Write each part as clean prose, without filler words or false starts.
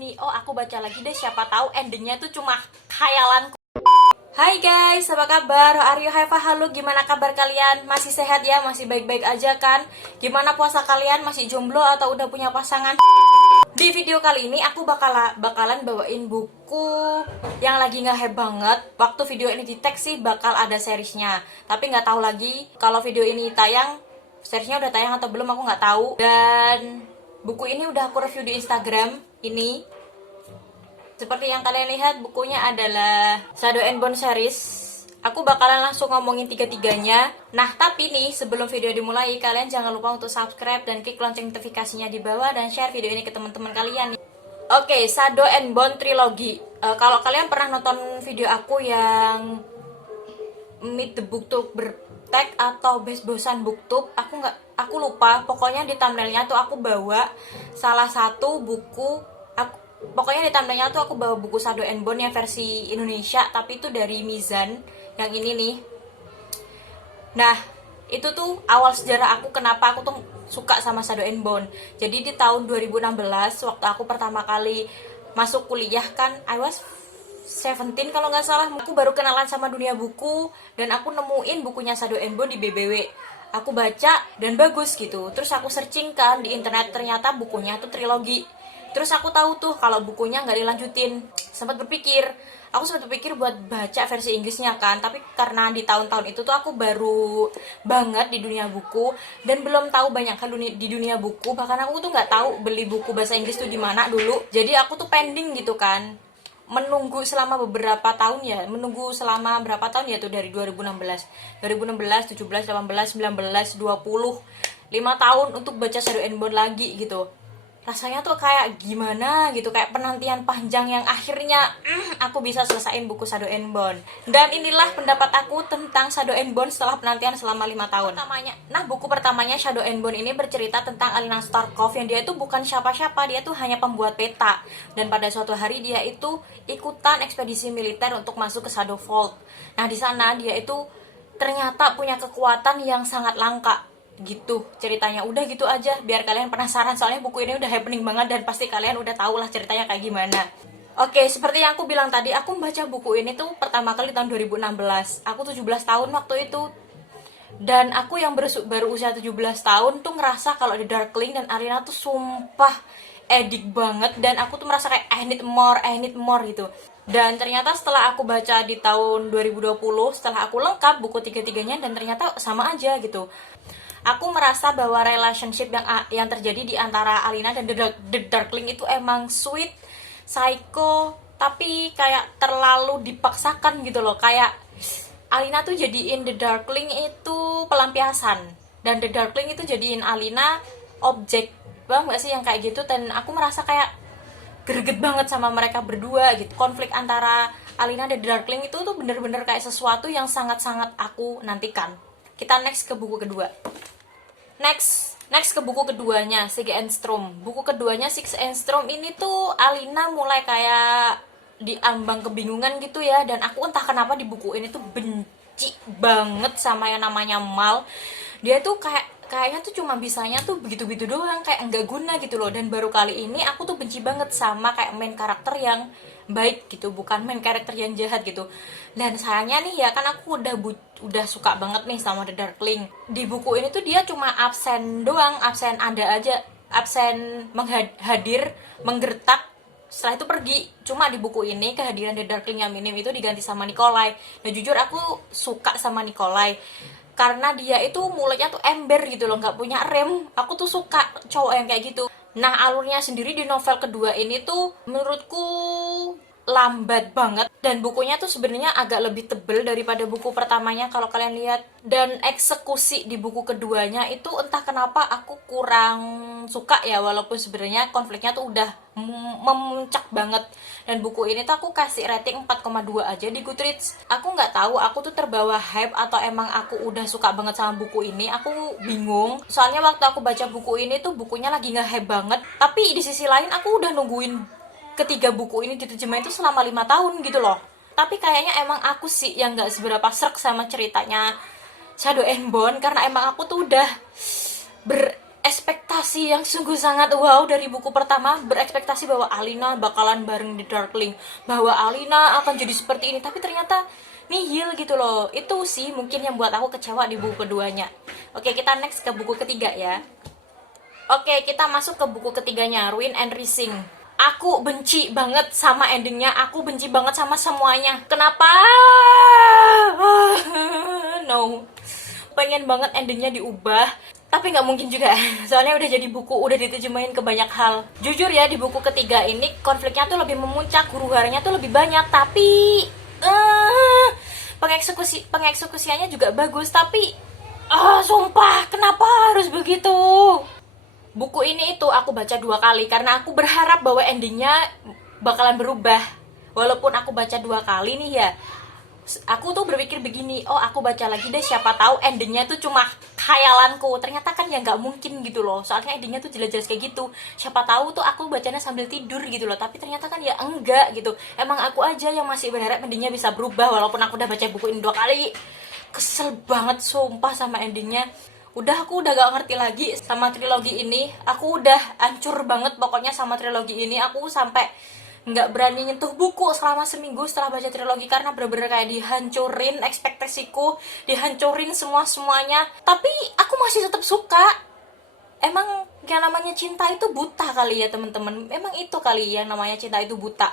gini, oh aku baca lagi deh, siapa tahu endingnya itu cuma khayalanku. Hai guys, apa kabar? Are you have a halo, gimana kabar kalian? Masih sehat ya? Masih baik-baik aja kan? Gimana puasa kalian? Masih jomblo atau udah punya pasangan? Di video kali ini aku bakalan bawain buku yang lagi nge-hype banget. Waktu video ini di tag sih bakal ada seriesnya, tapi nggak tahu lagi kalau video ini tayang, seriesnya udah tayang atau belum, aku nggak tahu. Dan buku ini udah aku review di Instagram ini. Seperti yang kalian lihat, bukunya adalah Shadow and Bone series. Aku bakalan langsung ngomongin tiga-tiganya. Nah, tapi nih, sebelum video dimulai, kalian jangan lupa untuk subscribe dan klik lonceng notifikasinya di bawah dan share video ini ke teman-teman kalian. Oke, Shadow and Bone Trilogy. Kalau kalian pernah nonton video aku yang Meet the Booktube tag atau Best Bosan Booktube, aku lupa. Pokoknya di thumbnailnya tuh aku bawa salah satu buku. Pokoknya di thumbnailnya tuh aku bawa buku Shadow and Bone yang versi Indonesia, tapi itu dari Mizan, yang ini nih. Nah, itu tuh awal sejarah aku kenapa aku tuh suka sama Shadow and Bone. Jadi di tahun 2016, waktu aku pertama kali masuk kuliah kan, I was 17 kalau nggak salah, aku baru kenalan sama dunia buku, dan aku nemuin bukunya Shadow and Bone di BBW. Aku baca, dan bagus gitu. Terus aku searching kan di internet, ternyata bukunya tuh trilogi. Terus aku tahu tuh kalau bukunya nggak dilanjutin. Aku sempat berpikir buat baca versi Inggrisnya kan, tapi karena di tahun-tahun itu tuh aku baru banget di dunia buku dan belum tahu banyak hal di dunia buku. Bahkan aku tuh nggak tahu beli buku bahasa Inggris tuh di mana dulu. Jadi aku tuh pending gitu kan, menunggu selama beberapa tahun ya, berapa tahun ya tuh, dari 2016, 17, 18, 19, 20, 5 tahun untuk baca Shadow and Bone lagi gitu. Rasanya tuh kayak gimana gitu, kayak penantian panjang yang akhirnya aku bisa selesaiin buku Shadow and Bone. Dan inilah pendapat aku tentang Shadow and Bone setelah penantian selama 5 tahun. Buku pertamanya Shadow and Bone ini bercerita tentang Alina Starkov, yang dia itu bukan siapa-siapa, dia tuh hanya pembuat peta. Dan pada suatu hari dia itu ikutan ekspedisi militer untuk masuk ke Shadow Vault. Nah, di sana dia itu ternyata punya kekuatan yang sangat langka. Gitu ceritanya, udah gitu aja biar kalian penasaran, soalnya buku ini udah happening banget dan pasti kalian udah tahu lah ceritanya kayak gimana. Oke, seperti yang aku bilang tadi, aku membaca buku ini tuh pertama kali tahun 2016. Aku 17 tahun waktu itu. Dan aku yang baru usia 17 tahun tuh ngerasa kalau The Darkling dan Arena tuh sumpah edik banget, dan aku tuh merasa kayak I need more gitu. Dan ternyata setelah aku baca di tahun 2020, setelah aku lengkap buku tiga-tiganya, dan ternyata sama aja gitu. Aku merasa bahwa relationship yang terjadi di antara Alina dan The Darkling itu emang sweet, psycho, tapi kayak terlalu dipaksakan gitu loh. Kayak Alina tuh jadiin The Darkling itu pelampiasan, dan The Darkling itu jadiin Alina objek. Bang gak sih yang kayak gitu? Dan aku merasa kayak greget banget sama mereka berdua gitu. Konflik antara Alina dan The Darkling itu tuh bener-bener kayak sesuatu yang sangat-sangat aku nantikan. Kita next ke buku kedua. Next ke buku keduanya, Six and Storm. Buku keduanya Six and Storm ini tuh Alina mulai kayak diambang kebingungan gitu ya. Dan aku entah kenapa di buku ini tuh benci banget sama yang namanya Mal. Dia tuh kayaknya tuh cuma bisanya tuh begitu-begitu doang, kayak enggak guna gitu loh. Dan baru kali ini aku tuh benci banget sama kayak main karakter yang baik gitu, bukan main karakter yang jahat gitu. Dan sayangnya nih ya, kan aku udah suka banget nih sama The Darkling. Di buku ini tuh dia cuma absen doang, absen ada aja, absen hadir, menggertak, setelah itu pergi. Cuma di buku ini kehadiran The Darkling yang minim itu diganti sama Nikolai. Dan jujur aku suka sama Nikolai karena dia itu mulutnya tuh ember gitu loh, nggak punya rem. Aku tuh suka cowok yang kayak gitu. Nah, alurnya sendiri di novel kedua ini tuh menurutku lambat banget, dan bukunya tuh sebenarnya agak lebih tebel daripada buku pertamanya kalau kalian lihat. Dan eksekusi di buku keduanya itu entah kenapa aku kurang suka ya, walaupun sebenarnya konfliknya tuh udah memuncak banget. Dan buku ini tuh aku kasih rating 4,2 aja di Goodreads. Aku nggak tahu aku tuh terbawa hype atau emang aku udah suka banget sama buku ini, aku bingung. Soalnya waktu aku baca buku ini tuh bukunya lagi nge-hype banget, tapi di sisi lain aku udah nungguin ketiga buku ini diterjemahin itu selama 5 tahun gitu loh. Tapi kayaknya emang aku sih yang gak seberapa srek sama ceritanya Shadow and Bone, karena emang aku tuh udah berekspektasi yang sungguh sangat wow dari buku pertama, berekspektasi bahwa Alina bakalan bareng di Darkling, bahwa Alina akan jadi seperti ini, tapi ternyata nihil gitu loh. Itu sih mungkin yang buat aku kecewa di buku keduanya. Oke, kita next ke buku ketiga ya. Oke, kita masuk ke buku ketiganya, Ruin and Rising. Aku benci banget sama endingnya, aku benci banget sama semuanya. Kenapa? No. Pengen banget endingnya diubah, tapi nggak mungkin juga. Soalnya udah jadi buku, udah diterjemahin ke banyak hal. Jujur ya, di buku ketiga ini konfliknya tuh lebih memuncak, huru haranya tuh lebih banyak, tapi pengeksekusiannya juga bagus, tapi sumpah, kenapa harus begitu? Buku ini itu aku baca 2 kali karena aku berharap bahwa endingnya bakalan berubah. Walaupun aku baca 2 kali nih ya, aku tuh berpikir begini, oh aku baca lagi deh, siapa tahu endingnya tuh cuma khayalanku. Ternyata kan ya nggak mungkin gitu loh, soalnya endingnya tuh jelas-jelas kayak gitu. Siapa tahu tuh aku bacanya sambil tidur gitu loh, tapi ternyata kan ya enggak gitu. Emang aku aja yang masih berharap endingnya bisa berubah walaupun aku udah baca buku ini 2 kali. Kesel banget sumpah sama endingnya. Aku udah gak ngerti lagi sama trilogi ini. Aku udah hancur banget pokoknya sama trilogi ini. Aku sampai nggak berani nyentuh buku selama seminggu setelah baca trilogi karena bener-bener kayak dihancurin ekspektasiku, dihancurin semuanya. Tapi aku masih tetap suka. Emang yang namanya cinta itu buta kali ya teman-teman. Emang itu kali yang namanya cinta itu buta.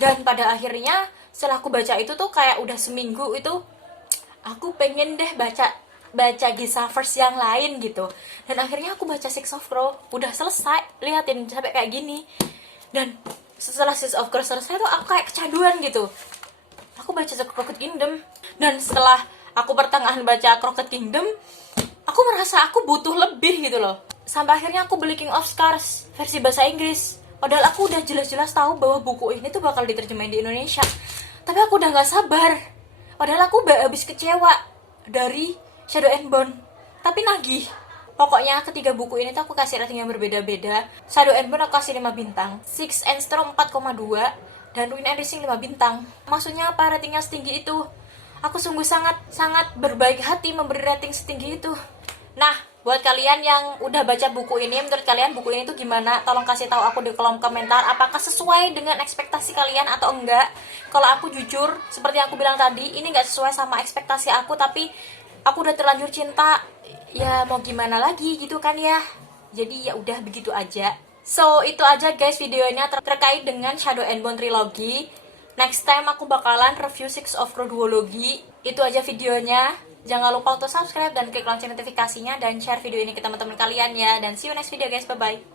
Dan pada akhirnya setelah aku baca itu tuh kayak udah seminggu itu, aku pengen deh baca Gisaverse yang lain gitu. Dan akhirnya aku baca Six of Crow, udah selesai, liatin sampai kayak gini. Dan setelah Six of Crow selesai tuh aku kayak kecanduan gitu. Aku baca The Crooked Kingdom, dan setelah aku pertengahan baca Crooked Kingdom, aku merasa aku butuh lebih gitu loh. Sampai akhirnya aku beli King of Scars versi bahasa Inggris. Padahal aku udah jelas-jelas tahu bahwa buku ini tuh bakal diterjemahin di Indonesia. Tapi aku udah gak sabar. Padahal aku udah habis kecewa dari Shadow and Bone, tapi nagih. Pokoknya ketiga buku ini tuh aku kasih rating yang berbeda-beda. Shadow and Bone aku kasih 5 bintang, Six and Straw 4,2, dan Ruin and Rising 5 bintang. Maksudnya apa ratingnya setinggi itu? Aku sungguh sangat berbaik hati memberi rating setinggi itu. Nah, buat kalian yang udah baca buku ini, menurut kalian buku ini tuh gimana? Tolong kasih tahu aku di kolom komentar, apakah sesuai dengan ekspektasi kalian atau enggak. Kalau aku jujur, seperti yang aku bilang tadi, ini nggak sesuai sama ekspektasi aku, tapi aku udah terlanjur cinta, ya mau gimana lagi gitu kan ya. Jadi ya udah begitu aja. So itu aja guys videonya terkait dengan Shadow and Bone Trilogy. Next time aku bakalan review Six of Crow Duology. Itu aja videonya. Jangan lupa untuk subscribe dan klik lonceng notifikasinya, dan share video ini ke teman-teman kalian ya. Dan see you next video guys, bye bye.